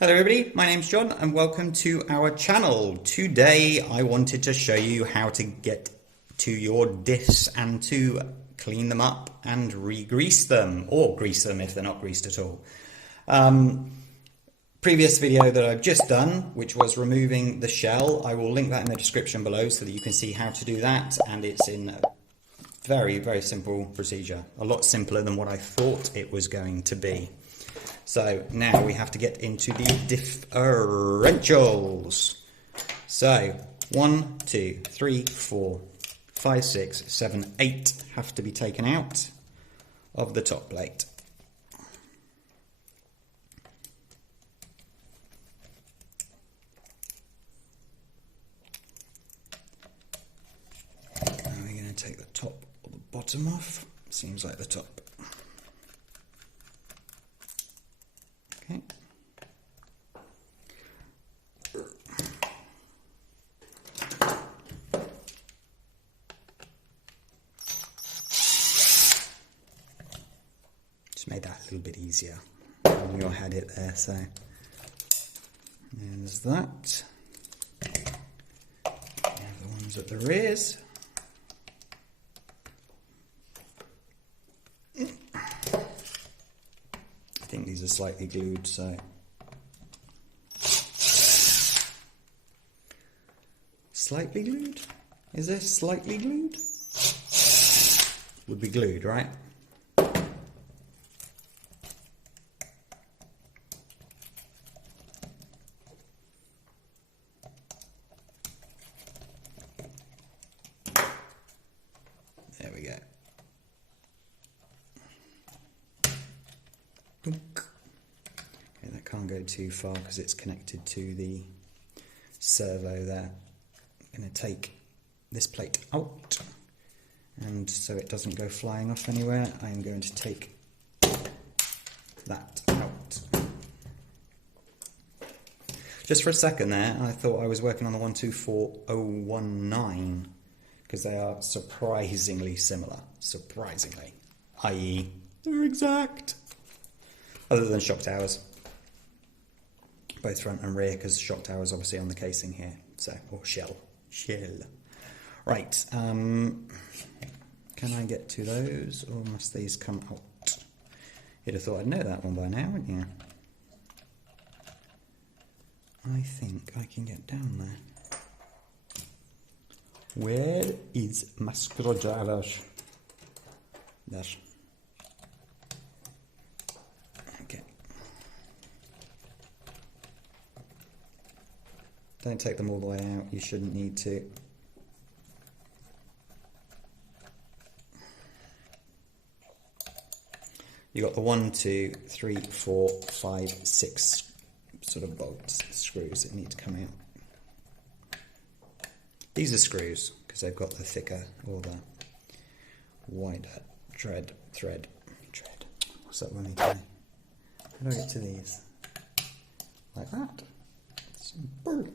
Hello everybody, my name's John and welcome to our channel. Today I wanted to show you how to get to your diffs and to clean them up and re-grease them, or grease them if they're not greased at all. Previous video that I've just done, which was removing the shell, I will link that in the description below so that you can see how to do that, and it's in a very simple procedure, a lot simpler than what I thought it was going to be. So now we have to get into the differentials. So 1, 2, 3, 4, 5, 6, 7, 8 have to be taken out of the top plate. Now we're going to take the top or the bottom off. Seems like the top. Okay. Just made that a little bit easier when you had it there, so there's that. The ones at the rears. I think these are slightly glued, so slightly glued? Is this slightly glued? Would be glued, right? There we go. Okay, that can't go too far because it's connected to the servo there. I'm going to take this plate out, and so it doesn't go flying off anywhere, I'm going to take that out. Just for a second there, I thought I was working on the 124019 because they are surprisingly similar. Surprisingly. I.e., they're exact. Other than shock towers. Both front and rear, because shock towers obviously on the casing here. So, or shell. Right. Can I get to those, or must these come out? You'd have thought I'd know that one by now, wouldn't you? I think I can get down there. Where is my screwdriver? There. Okay. Don't take them all the way out, you shouldn't need to. You got the 1, 2, 3, 4, 5, 6 sort of bolts, screws that need to come out. These are screws because they've got the thicker or the wider thread. What's that running to? How do I get to these? Like that. Simple.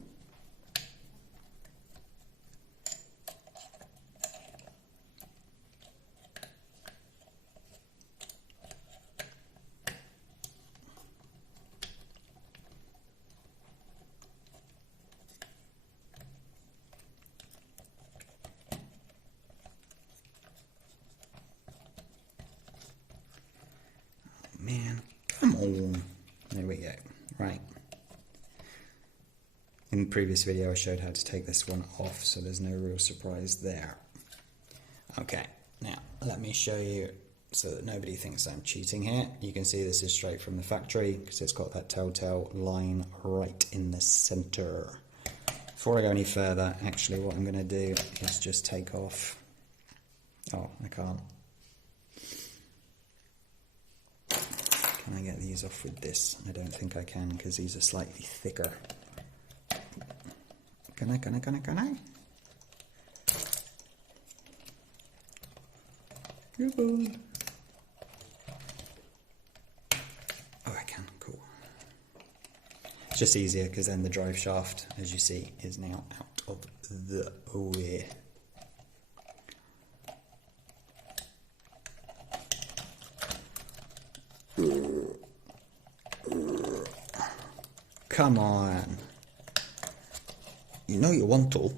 Man, come on. There we go. Right. In the previous video I showed how to take this one off, so there's no real surprise there. Okay, now let me show you so that nobody thinks I'm cheating here. You can see this is straight from the factory because it's got that telltale line right in the center. Before I go any further, actually what I'm going to do is just take off. Oh, I can't. Can I get these off with this? I don't think I can because these are slightly thicker. Can I? Good boy. Oh, I can. Cool. It's just easier because then the drive shaft, as you see, is now out of the way. Come on. You know you want to.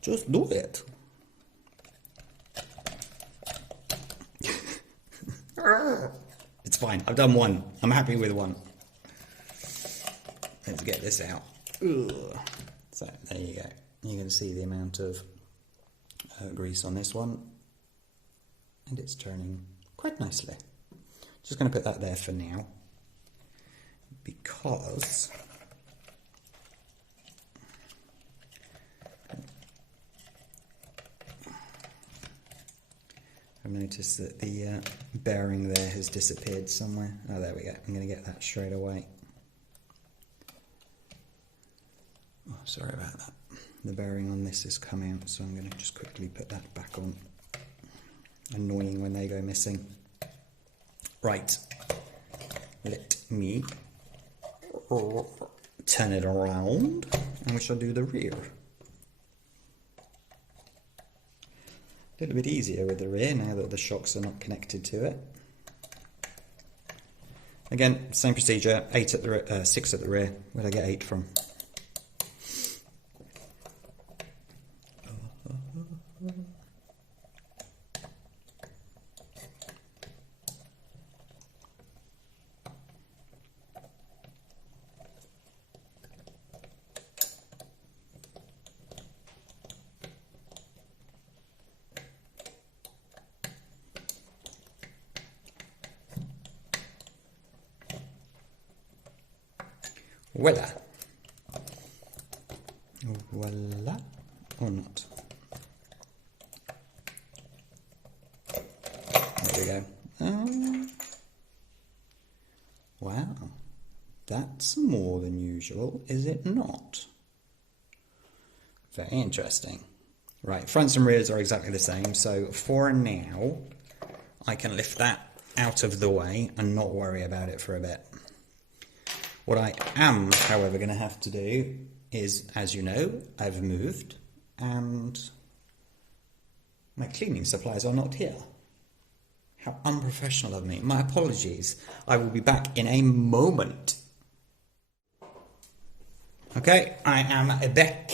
Just do it. It's fine. I've done one. I'm happy with one. Let's get this out. Ugh. So there you go. You can see the amount of grease on this one. And it's turning quite nicely. Just going to put that there for now. Because I've noticed that the bearing there has disappeared somewhere. Oh, there we go. I'm going to get that straight away. Oh, sorry about that. The bearing on this has come out, so I'm going to just quickly put that back on. Annoying when they go missing. Right. Let me turn it around, and we shall do the rear. A little bit easier with the rear now that the shocks are not connected to it. Again, same procedure, 6 at the rear. Where'd I get 8 from? Voila. Voila. Or not. There we go. Wow. That's more than usual, is it not? Very interesting. Right, fronts and rears are exactly the same, so for now, I can lift that out of the way and not worry about it for a bit. What I am, however, going to have to do is, as you know, I've moved and my cleaning supplies are not here. How unprofessional of me. My apologies. I will be back in a moment. Okay, I am back.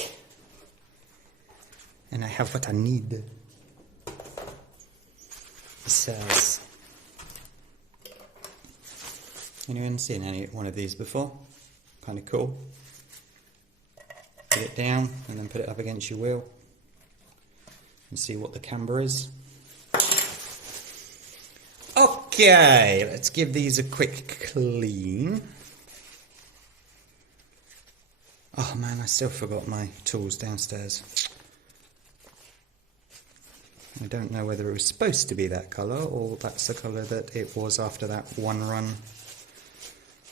And I have what I need. It says... Anyone seen one of these before? Kind of cool. Put it down and then put it up against your wheel and see what the camber is. Okay, let's give these a quick clean. Oh man, I still forgot my tools downstairs. I don't know whether it was supposed to be that colour or that's the colour that it was after that one run.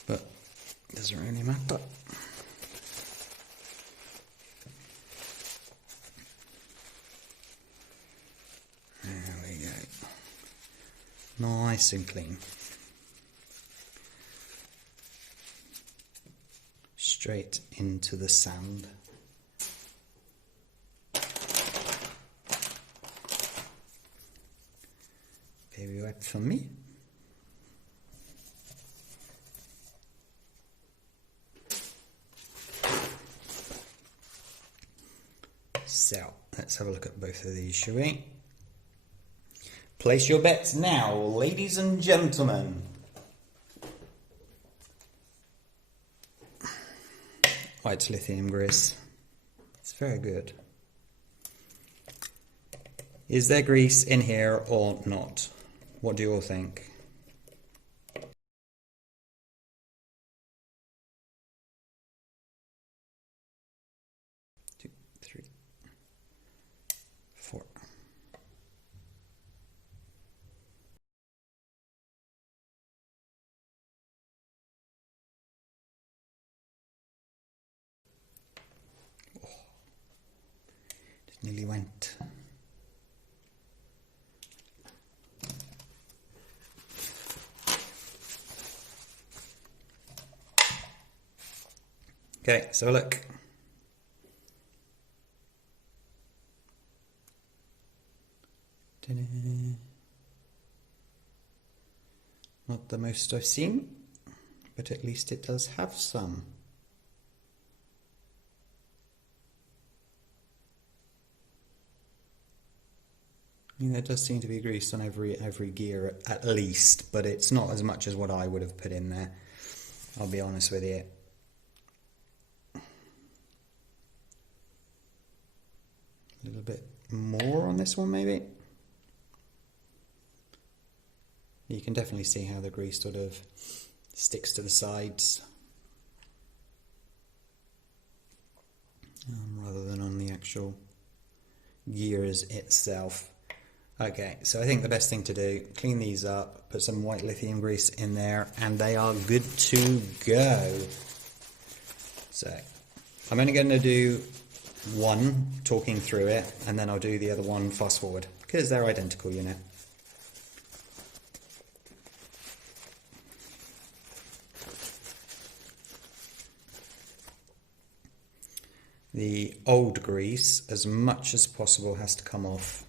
But it doesn't really matter. There we go. Nice and clean. Straight into the sand. Baby wipe for me. So, let's have a look at both of these, shall we? Place your bets now, ladies and gentlemen. White lithium grease. It's very good. Is there grease in here or not? What do you all think? 2, 3, 4. Oh, it nearly went. Okay, so look. Not the most I've seen, but at least it does have some. I mean, there does seem to be grease on every gear at least, but it's not as much as what I would have put in there, I'll be honest with you. A little bit more on this one maybe. You can definitely see how the grease sort of sticks to the sides rather than on the actual gears itself. Okay, so I think the best thing to do, clean these up, put some white lithium grease in there, and they are good to go. So I'm only going to do one talking through it, and then I'll do the other one fast forward because they're identical, you know. The old grease, as much as possible, has to come off.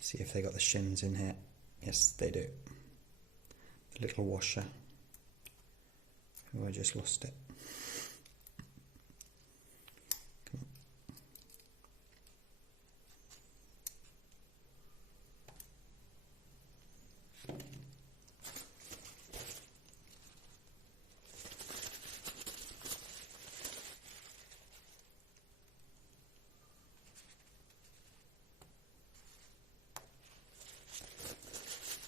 See if they got the shims in here. Yes, they do. The little washer. Oh, I just lost it. Come on.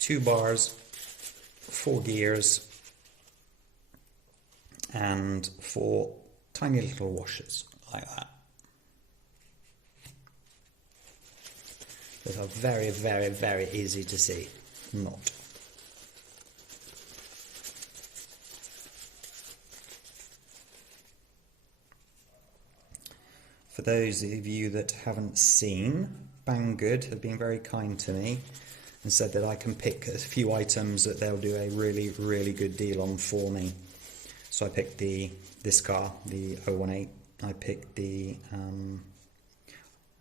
Two bars, 4 gears, and 4 tiny little washers like that. Those are very, very, very easy to see. Not. For those of you that haven't seen, Banggood have been very kind to me and said that I can pick a few items that they'll do a really, really good deal on for me. So I picked this car, the 018. I picked the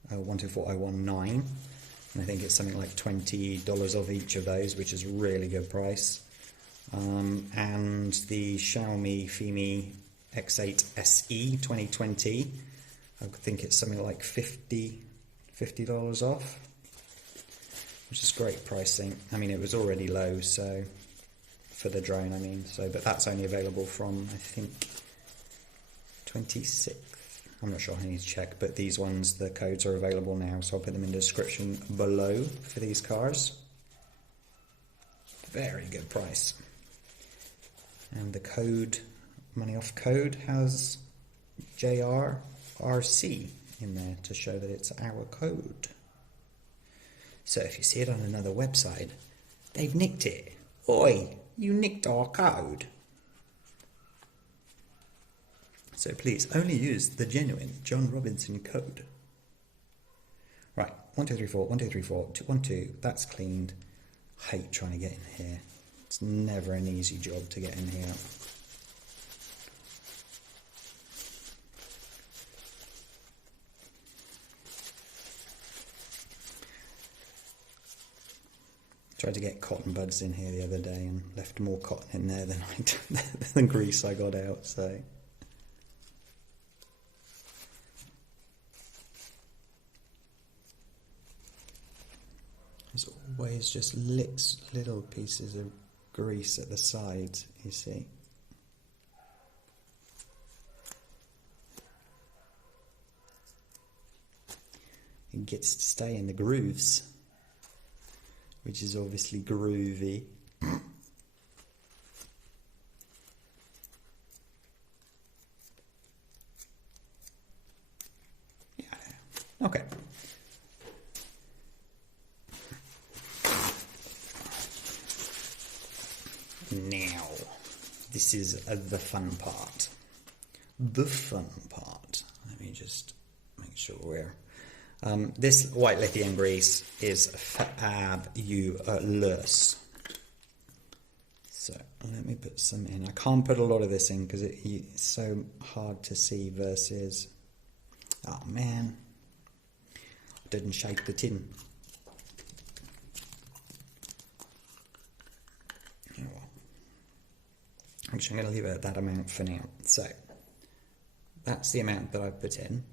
124019, and I think it's something like $20 off each of those, which is a really good price. And the Xiaomi Fimi X8 SE 2020, I think it's something like $50 off, which is great pricing. I mean, it was already low, so for the drone, I mean, so, but that's only available from, I think, 26th. I'm not sure, I need to check, but these ones, the codes are available now, so I'll put them in the description below for these cars. Very good price. And the code, money off code, has JRRC in there to show that it's our code. So if you see it on another website, they've nicked it. Oi, you nicked our code. So please, only use the genuine John Robinson code. Right, 1234, 1234, 212, that's cleaned. Hate trying to get in here. It's never an easy job to get in here. Tried to get cotton buds in here the other day and left more cotton in there than than grease I got out, so. There's always just little pieces of grease at the sides, you see. It gets to stay in the grooves, which is obviously groovy. Yeah. Okay. Now, this is the fun part. The fun part. Let me just make sure we're... this white lithium grease is fabulous. So let me put some in. I can't put a lot of this in because it's so hard to see versus... Oh man, I didn't shake the tin. Oh, well. Actually, I'm going to leave it at that amount for now. So that's the amount that I've put in,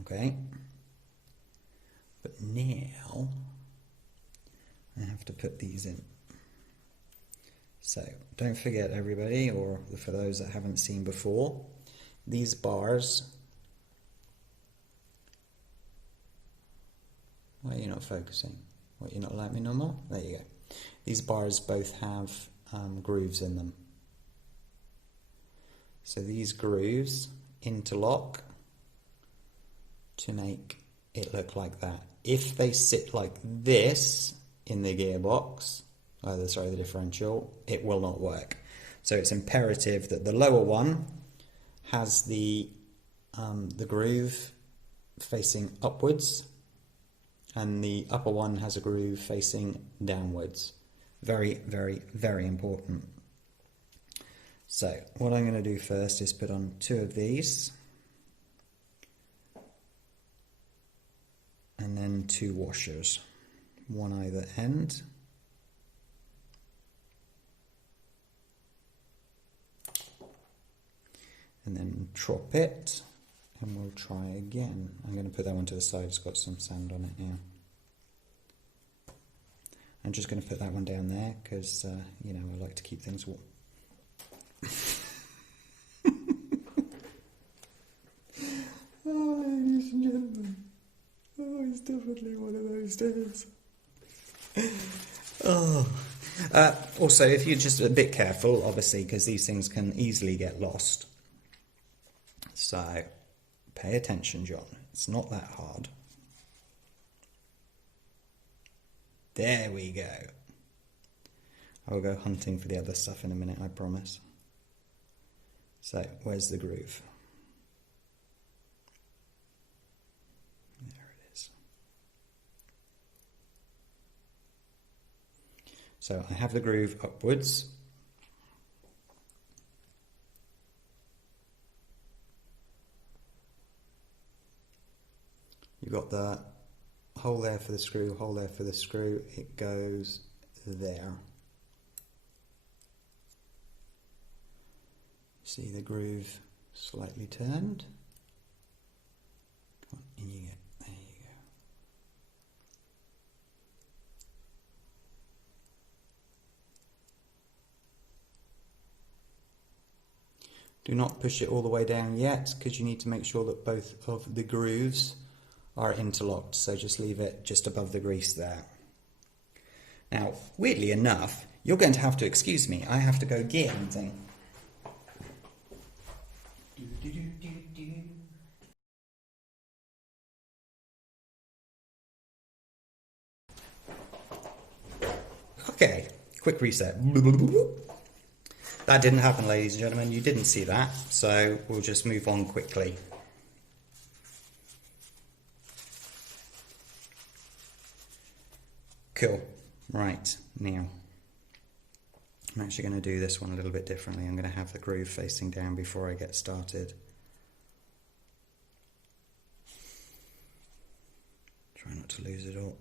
okay? But now I have to put these in. So don't forget, everybody, or for those that haven't seen before, these bars, why are you not focusing? What, you not like me no more? There you go. These bars both have grooves in them. So these grooves interlock to make it look like that. If they sit like this in the gearbox, the differential, it will not work. So it's imperative that the lower one has the groove facing upwards, and the upper one has a groove facing downwards. Very, very, very important. So what I'm going to do first is put on 2 of these, and then 2 washers, one either end. And then drop it, and we'll try again. I'm going to put that one to the side, it's got some sand on it now. I'm just going to put that one down there because, you know, I like to keep things warm. Oh, ladies and gentlemen. Oh, it's definitely one of those days. Oh. Also, if you're just a bit careful, obviously, because these things can easily get lost. So, pay attention, John. It's not that hard. There we go. I will go hunting for the other stuff in a minute, I promise. So, where's the groove? There it is. So, I have the groove upwards. You've got the hole there for the screw, hole there for the screw. It goes there. See the groove slightly turned? Come on, in you go. There you go. Do not push it all the way down yet, because you need to make sure that both of the grooves are interlocked, so just leave it just above the grease there. Now, weirdly enough, you're going to have to excuse me. I have to go gear hunting. Okay, quick reset. That didn't happen, ladies and gentlemen. You didn't see that, so we'll just move on quickly. Cool. Right, now, I'm actually going to do this one a little bit differently. I'm going to have the groove facing down before I get started. Try not to lose it all.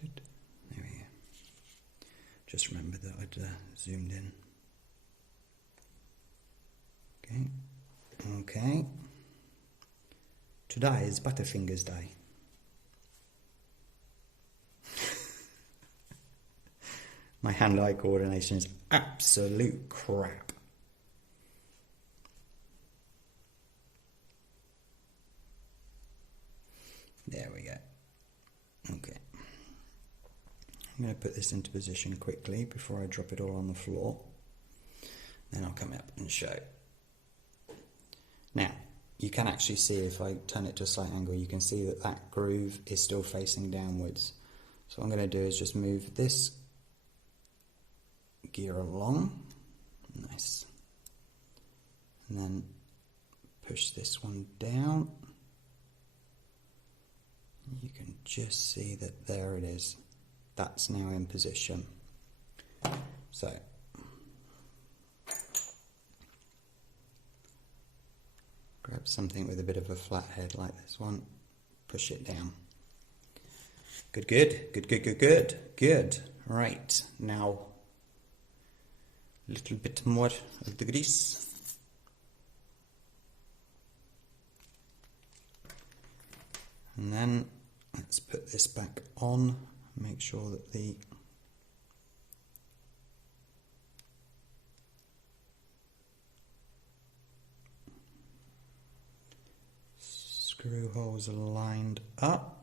There we go. Just remembered that I'd zoomed in. Okay. Okay. Today is Butterfingers Day. My hand-eye coordination is absolute crap. There we go. Okay. I'm going to put this into position quickly before I drop it all on the floor. Then I'll come up and show. Now, you can actually see, if I turn it to a slight angle, you can see that that groove is still facing downwards. So what I'm going to do is just move this gear along. Nice. And then push this one down. You can just see that there it is. That's now in position. So, grab something with a bit of a flat head like this one, push it down. Good, good, good, good, good, good, good. Right, now a little bit more of the grease. And then let's put this back on, make sure that the screw holes are lined up.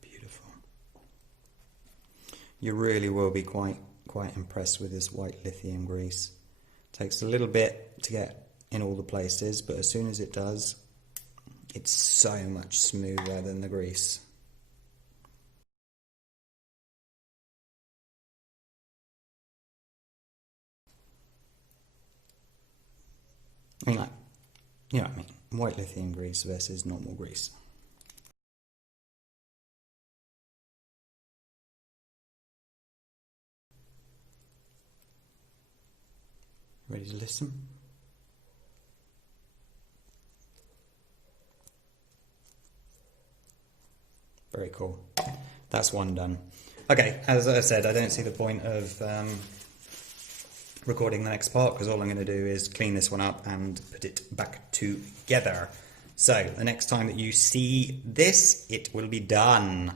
Beautiful. You really will be quite impressed with this white lithium grease. Takes a little bit to get in all the places, but as soon as it does, it's so much smoother than the grease. I mean, like, you know what I mean? White lithium grease versus normal grease. Ready to listen? Very cool. That's one done. Okay, as I said, I don't see the point of recording the next part because all I'm going to do is clean this one up and put it back together. So the next time that you see this, it will be done.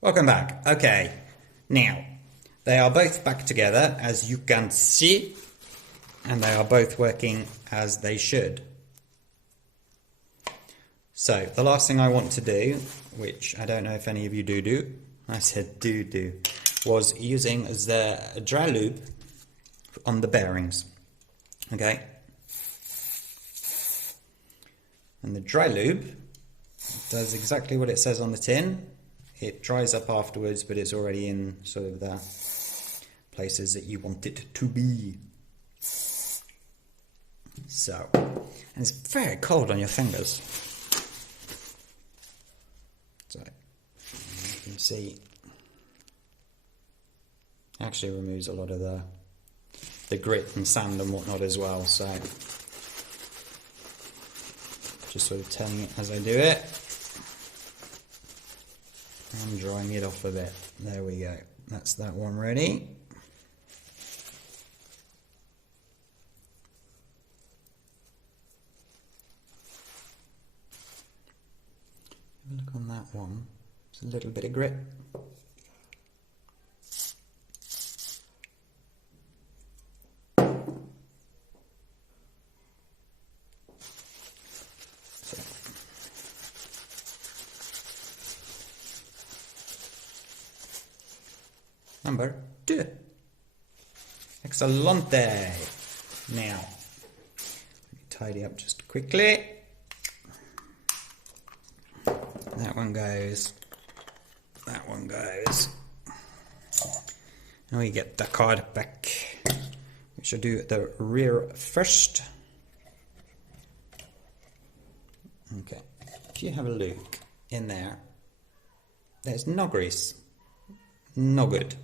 Welcome back. Okay, now they are both back together, as you can see, and they are both working as they should. So the last thing I want to do, which I don't know if any of you do, I said do, was using the dry lube on the bearings. Okay, and the dry lube does exactly what it says on the tin. It dries up afterwards, but it's already in sort of the places that you want it to be. So, and it's very cold on your fingers. So, you can see, it actually removes a lot of the grit and sand and whatnot as well. So, just sort of turning it as I do it. And drying it off a bit. There we go. That's that one ready. Have a look on that one. There's a little bit of grit. Number 2. Excellente. Now, let me tidy up just quickly. That one goes. That one goes. Now we get the card back. We should do the rear first. Okay. If you have a look in there, there's no grease. No good.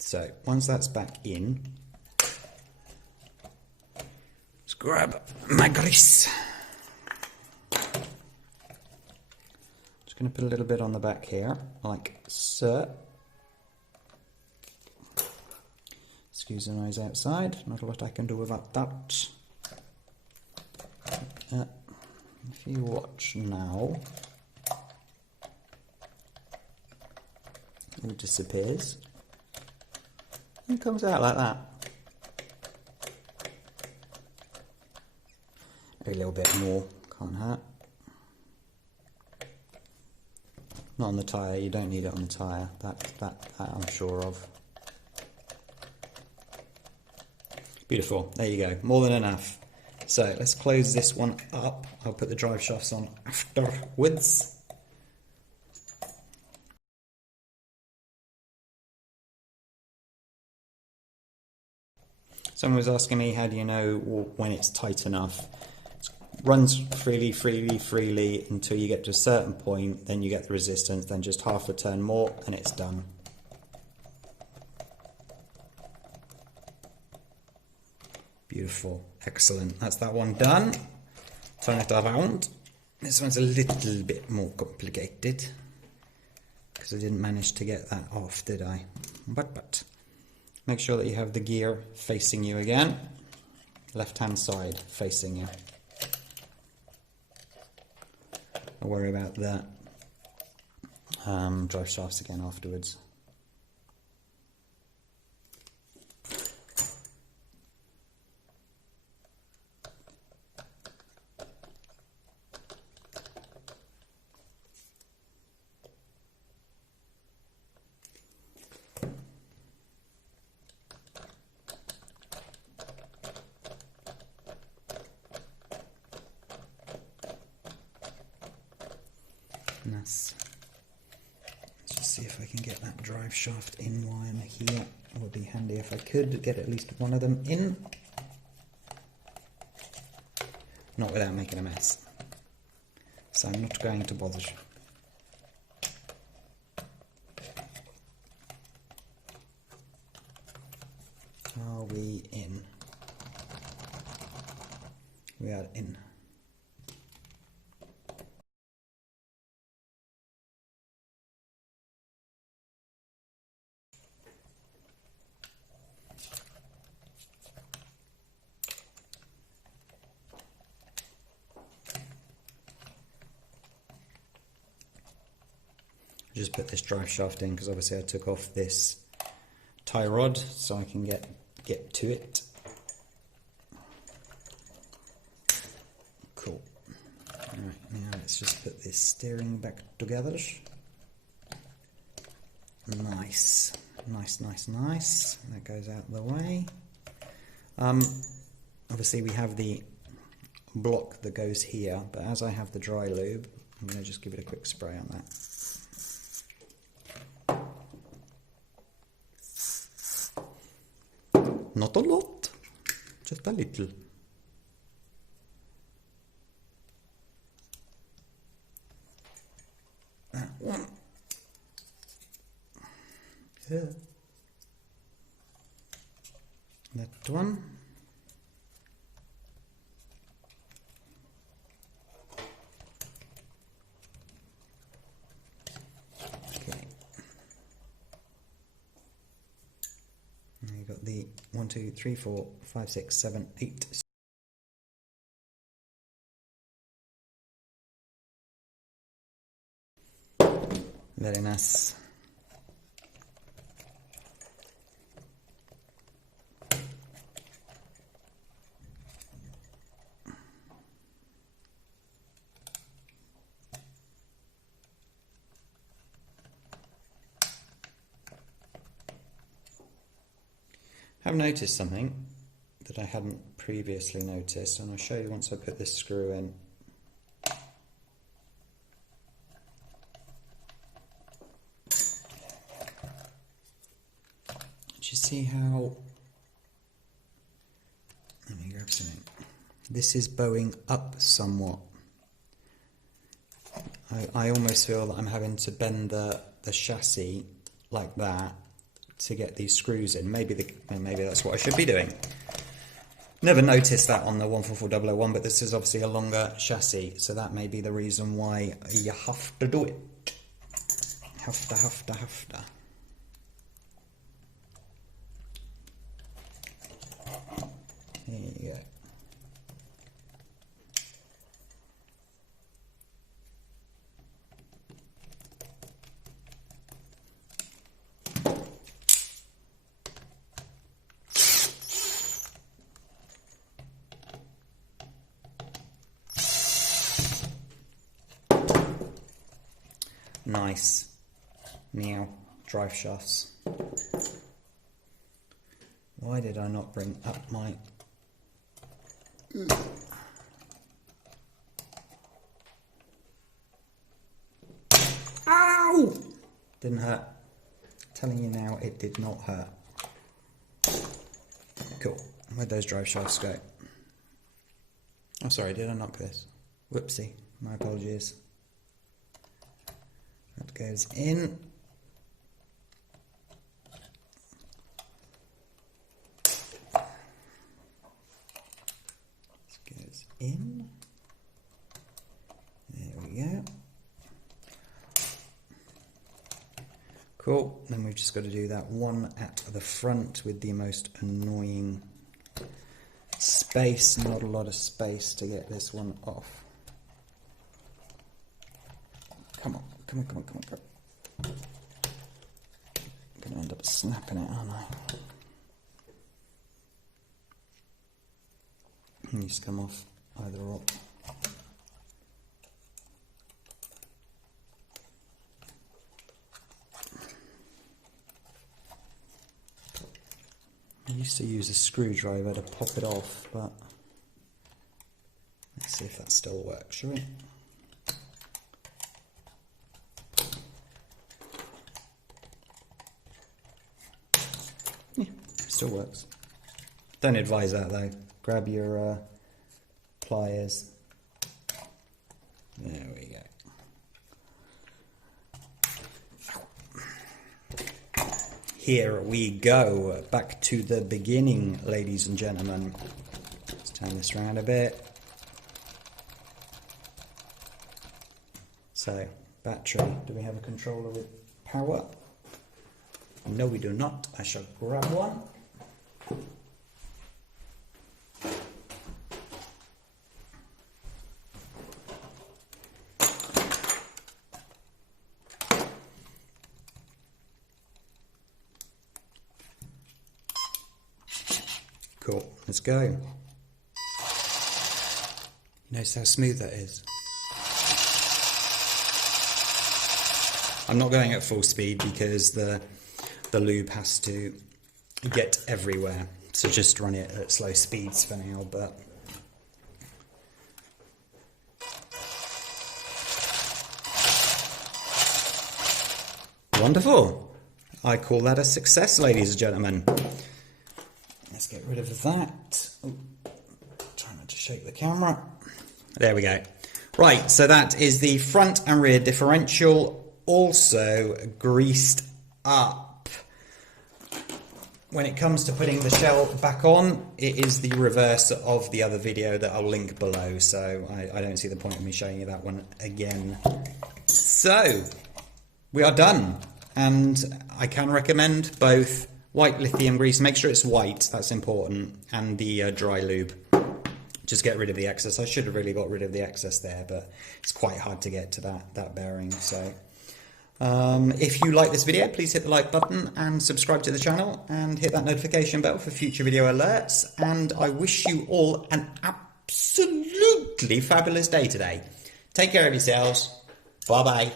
So once that's back in, let's grab my grease. Just going to put a little bit on the back here, like so. Excuse the noise outside, not a lot I can do without that. If you watch now, it disappears and comes out like that. A little bit more, can't hurt. Not on the tyre, you don't need it on the tyre, that I'm sure of. Beautiful, there you go, more than enough. So let's close this one up. I'll put the drive shafts on afterwards. Someone was asking me, how do you know when it's tight enough? It runs freely until you get to a certain point, then you get the resistance, then just half a turn more and it's done. Beautiful, excellent. That's that one done. Turn it around. This one's a little bit more complicated because I didn't manage to get that off, did I? But make sure that you have the gear facing you again. Left hand side facing you. I'll worry about the drive shafts again afterwards. Nice. Let's just see if I can get that drive shaft in while I'm here. It would be handy if I could get at least one of them in. Not without making a mess. So I'm not going to bother. Are we in? We are in. Just put this drive shaft in because obviously I took off this tie rod so I can get to it. Cool. Alright, now let's just put this steering back together. Nice. Nice. That goes out the way. Obviously we have the block that goes here, but as I have the dry lube, I'm going to just give it a quick spray on that. Not a lot, just a little. That one. Yeah. That one. Okay. Now you've got the 1, 2, 3, 4, 5, 6, 7, 8. Very nice. I've noticed something that I hadn't previously noticed, and I'll show you once I put this screw in. Do you see how, let me grab something, this is bowing up somewhat. I almost feel that I'm having to bend the chassis like that to get these screws in. Maybe that's what I should be doing. Never noticed that on the 144001, but this is obviously a longer chassis, so that may be the reason why you have to do it. Have to. There you go. Nice. Now, drive shafts. Why did I not bring up my... Ow! Didn't hurt. I'm telling you now, it did not hurt. Cool. Where'd those drive shafts go? Oh, sorry, did I knock this? Whoopsie, my apologies. That goes in. This goes in. There we go. Cool, then we've just got to do that one at the front with the most annoying space, not a lot of space to get this one off. Come on, come on, come on, come on, come on. I'm going to end up snapping it, aren't I? It needs to come off either or. I used to use a screwdriver to pop it off, but let's see if that still works, shall we? Yeah, still works. Don't advise that though. Grab your pliers. There we go. Here we go, back to the beginning, ladies and gentlemen. Let's turn this around a bit. So, battery, do we have a controller with power? No, we do not. I shall grab one. Cool, let's go. You notice how smooth that is? I'm not going at full speed because the lube has to get everywhere. So just run it at slow speeds for now, but wonderful. I call that a success, ladies and gentlemen. Let's get rid of that. Ooh, try not to shake the camera. There we go. Right, so that is the front and rear differential, also greased up. When it comes to putting the shell back on, it is the reverse of the other video that I'll link below, so I don't see the point of me showing you that one again. So, we are done, and I can recommend both white lithium grease, make sure it's white, that's important, and the dry lube. Just get rid of the excess. I should have really got rid of the excess there, but it's quite hard to get to that bearing. So if you like this video, please hit the like button and subscribe to the channel and hit that notification bell for future video alerts. And I wish you all an absolutely fabulous day today. Take care of yourselves. Bye bye.